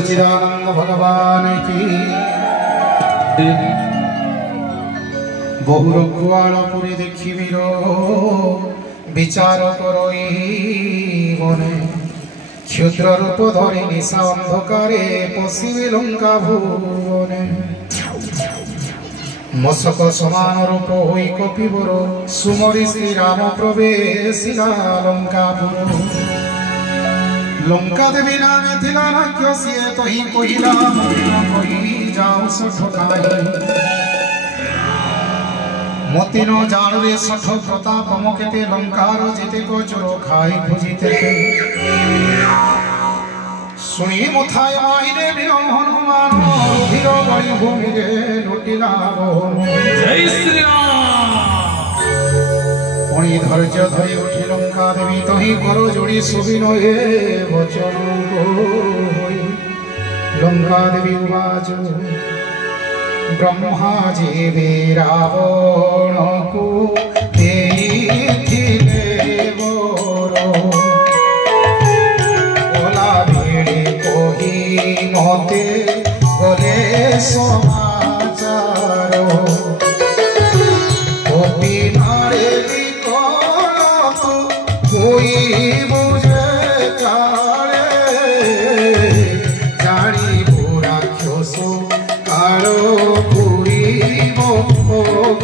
सच्चिदानंद भगवान की बहु रघुआलपुरी देखी वीरो विचार करई बने क्षुद्र रूप धरी निशा अंधकारे पशिबे लंका भुवने मशक समान रूप होई कपिवर सुमरी श्री राम प्रवेशिला लंकापुर लंका देवी नामे थिला राख्य सिए तो ही कहिला मतिन कहि जाऊ सठकाई मतिन जाणुरे सठ प्रताप मकेते लंकार जेते को चोर खाई खोजिते सुनी मुथाय माइने बिरो हनुमान धीर गणी भूमि रे लुटिला जय श्री राम पुणी धैर्य धरी उठी लंका देवी तही कर जोड़ी सुबिनये वचन लंका देवी उवाच ब्रह्मा जी रावण को देथिले बोरो बोला भेड़े कोही नते बोले समाचारो कोई बुझे काले जानी पूरा क्यों कालो पूरी वो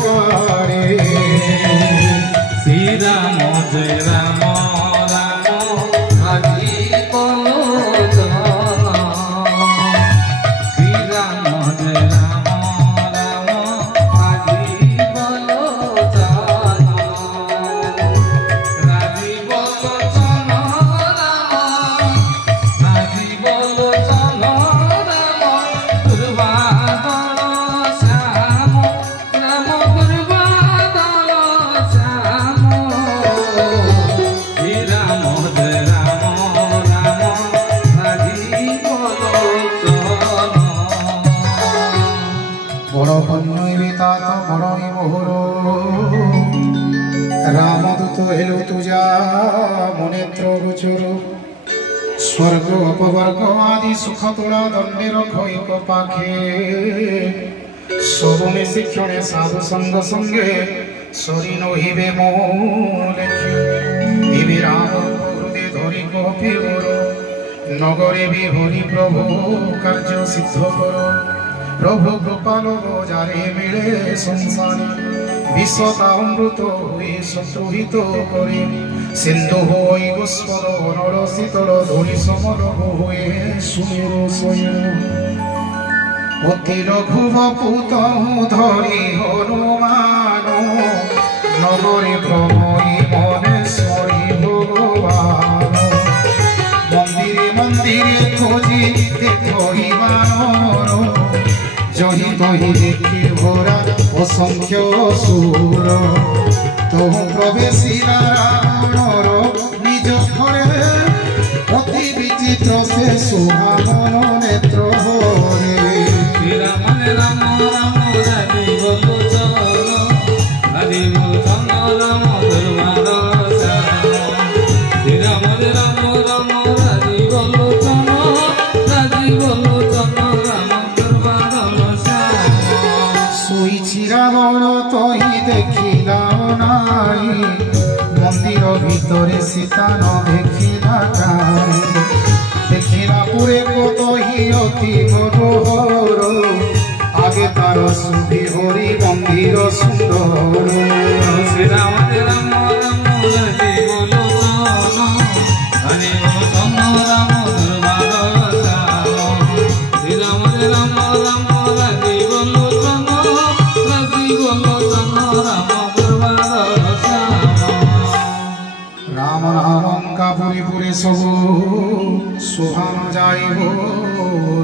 कारे श्री राम जय राम राम हरि बोलो श्री राम जय राम राम हरि बोलो रामदूत हेलो तुझा मुनेत्र गोचर स्वर्ग अपवर्ग आदि सुख तोड़ा दंडे रख पाखे सब मिशि क्षणे साधु संग संगे सरी नहिबे मो लेखे राम हृदय धरी कपिवर नगरे भी हरि प्रभु कार्य सिद्ध कर प्रभु कृपाल जारे मिले संसारी विश्वता अमृत हुए शत्रुहित करे सिंधु होई गोस्पद नल शीतल धूलि समर हुए सुमेर शयन अति रघुवपुत धरी हनुमान नगरे भ्रमई मनेश्वरी भगवान मंदिरे मंदिरे खोजी देखई बानर जही तही देखी भोरा असंख्य सुर तो प्रवेशिला रावणर निज घरे अति विचित्र से सुहावन नेत्र श्री राम राम राम राधे बोलो राधे बोलो राम दरबार श्री राम राम राम राधे बोलो राधे बोलो रावण तही देखिला नाई मंदिर भितरे सीता न देखिला काई देखिला पुरे को तही अति मनोहर आगे तार सुधि हरि मंदिर सुंदर श्री राम राम राम राधे बोलो हरे बोलो राम दरबार श्री राम राम राम राधे बोलो राम नाम का पुरी पुरी सबु सुहान जाइबो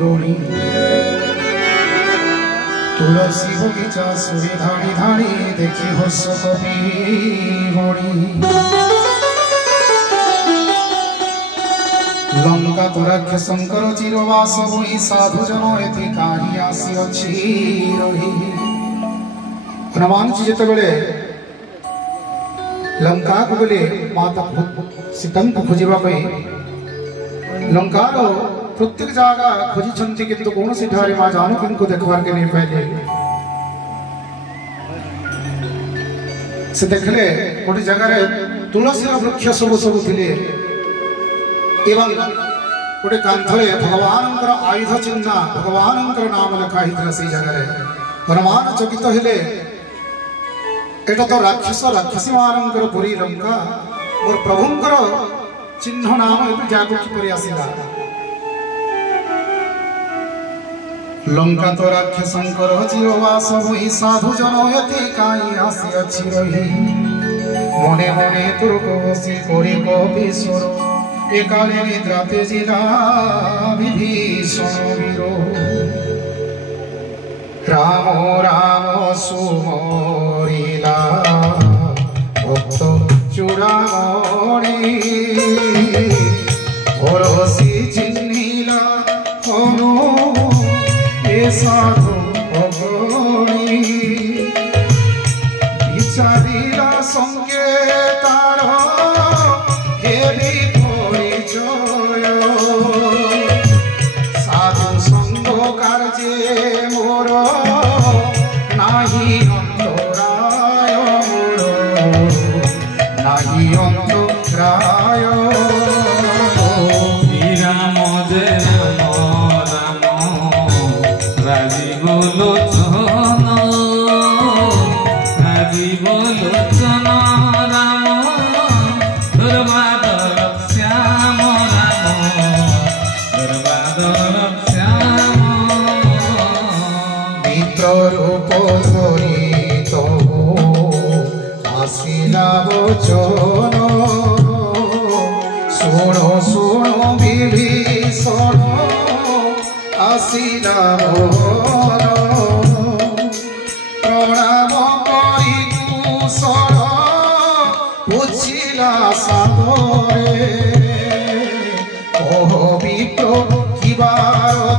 रोणी तुलसी बगीचा सुरी धाड़ी धाड़ी देखी हर्ष कवि बणी लंका तो राख्य शंकर चिरवास होई साधु जन एथि काहि आसी अछि रही हनुमान जी जिते बेले लंका को गले माता सीता को खोजा लंकार प्रत्येक जगह खोजी किंतु कौन सी ठारे माँ जानकी को देखबार के नहीं पाइले से देखले गोटे जगह तुलसी वृक्ष सब सब थिले एवं गोटे कांथरे भगवान आयुध चिन्ह भगवान नाम लिखा होता से जगह हनुमान चकित हेले एटा तो राक्षस राक्षसी मानकर पुरी लंका मोर प्रभुंकर चिन्ह नाम जागो किपरि आसिला लंका तो राक्षसंकर जीववास होई साधु जन यति काई आसी अछि रही मने मने तुर्क बसी कोरी कपिस्वर एकाले निद्राते जिला विभीषण वीरो राम राम सुमरिला भक्त चूड़ामणि भरोसी चिन्हिला हनु ए साधु अगणि विचारिला संगे तार हेबी परिचय साधु संग कार्ये मोर नाही अंतराय मोर नाही अंतराय राम जय राम राजीव लोचन राजीव लोचन राम दुर्बादर श्याम राम दुर्बादर श्याम मित्र रूप धरी तबु आसिला वचन शुण शुण विभीषण आसिला मोहन प्रणाम करी कुशल पूछिला सादरे ओह विप्र किबार